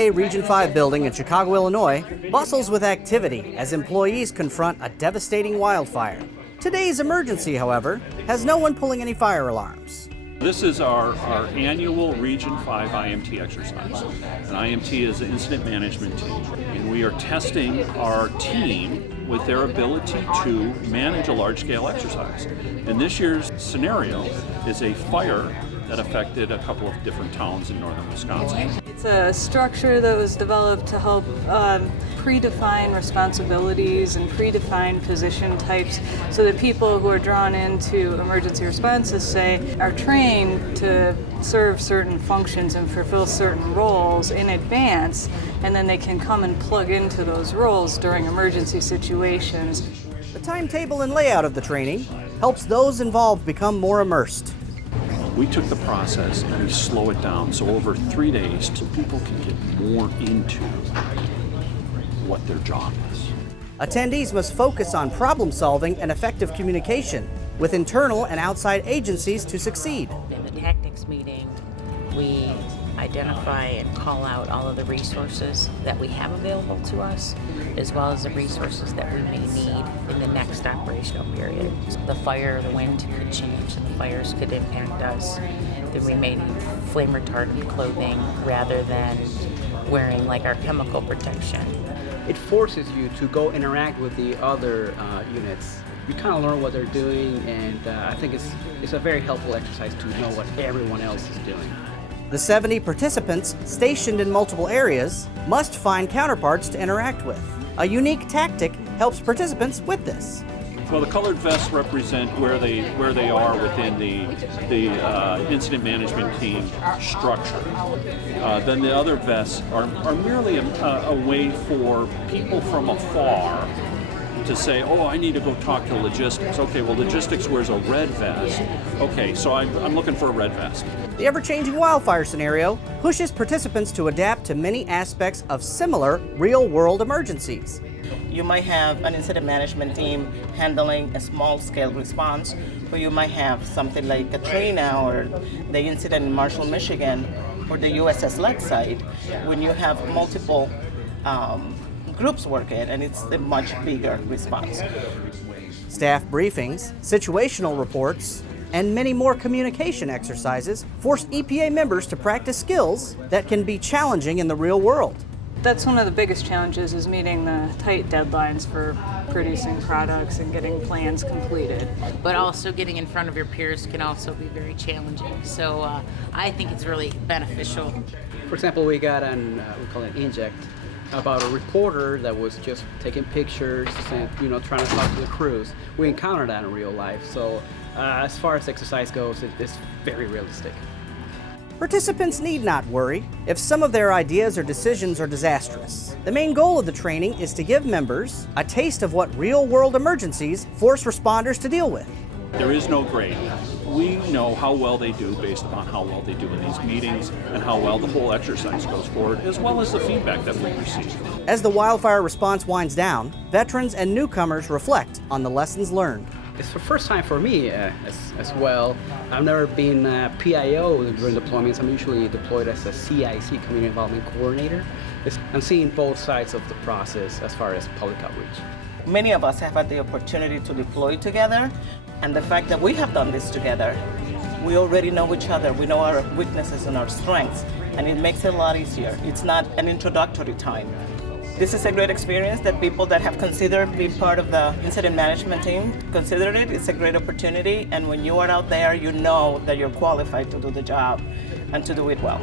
EPA Region 5 building in Chicago, Illinois, bustles with activity as employees confront a devastating wildfire. Today's emergency, however, has no one pulling any fire alarms. This is our annual Region 5 IMT exercise. An IMT is an incident management team, and we are testing our team with their ability to manage a large-scale exercise. And this year's scenario is a fire that affected a couple of different towns in northern Wisconsin. It's a structure that was developed to help predefine responsibilities and predefine position types so that people who are drawn into emergency responses, say, are trained to serve certain functions and fulfill certain roles in advance, and then they can come and plug into those roles during emergency situations. The timetable and layout of the training helps those involved become more immersed. We took the process and we slow it down, so over 3 days, people can get more into what their job is. Attendees must focus on problem solving and effective communication with internal and outside agencies to succeed. In the tactics meeting, we identify and call out all of the resources that we have available to us, as well as the resources that we may need in the next operational period. The fire or the wind could change, and the fires could impact us. Then we may need flame retardant clothing rather than wearing like our chemical protection. It forces you to go interact with the other units. You kind of learn what they're doing, and I think it's a very helpful exercise to know what everyone else is doing. The 70 participants stationed in multiple areas must find counterparts to interact with. A unique tactic helps participants with this. Well, the colored vests represent where they are within the incident management team structure. Then the other vests are merely a way for people from afar to say, oh, I need to go talk to logistics. Okay, well, logistics wears a red vest. Okay, so I'm looking for a red vest. The ever-changing wildfire scenario pushes participants to adapt to many aspects of similar real-world emergencies. You might have an incident management team handling a small-scale response, or you might have something like Katrina or the incident in Marshall, Michigan, or the USS Lead site, when you have multiple groups working, and it's a much bigger response. Staff briefings, situational reports, and many more communication exercises force EPA members to practice skills that can be challenging in the real world. That's one of the biggest challenges, is meeting the tight deadlines for producing products and getting plans completed. But also getting in front of your peers can also be very challenging. So I think it's really beneficial. For example, we got we call it inject, about a reporter that was just taking pictures and trying to talk to the crews. We encountered that in real life, so as far as exercise goes, it's very realistic. Participants need not worry if some of their ideas or decisions are disastrous. The main goal of the training is to give members a taste of what real-world emergencies force responders to deal with. There is no grade. We know how well they do based upon how well they do in these meetings and how well the whole exercise goes forward, as well as the feedback that we receive. As the wildfire response winds down, veterans and newcomers reflect on the lessons learned. It's the first time for me as well. I've never been a PIO during deployments. I'm usually deployed as a CIC, Community Involvement Coordinator. I'm seeing both sides of the process as far as public outreach. Many of us have had the opportunity to deploy together, and the fact that we have done this together, we already know each other, we know our weaknesses and our strengths, and it makes it a lot easier. It's not an introductory time. This is a great experience that people that have considered being part of the incident management team considered it. It's a great opportunity, and when you are out there, you know that you're qualified to do the job and to do it well.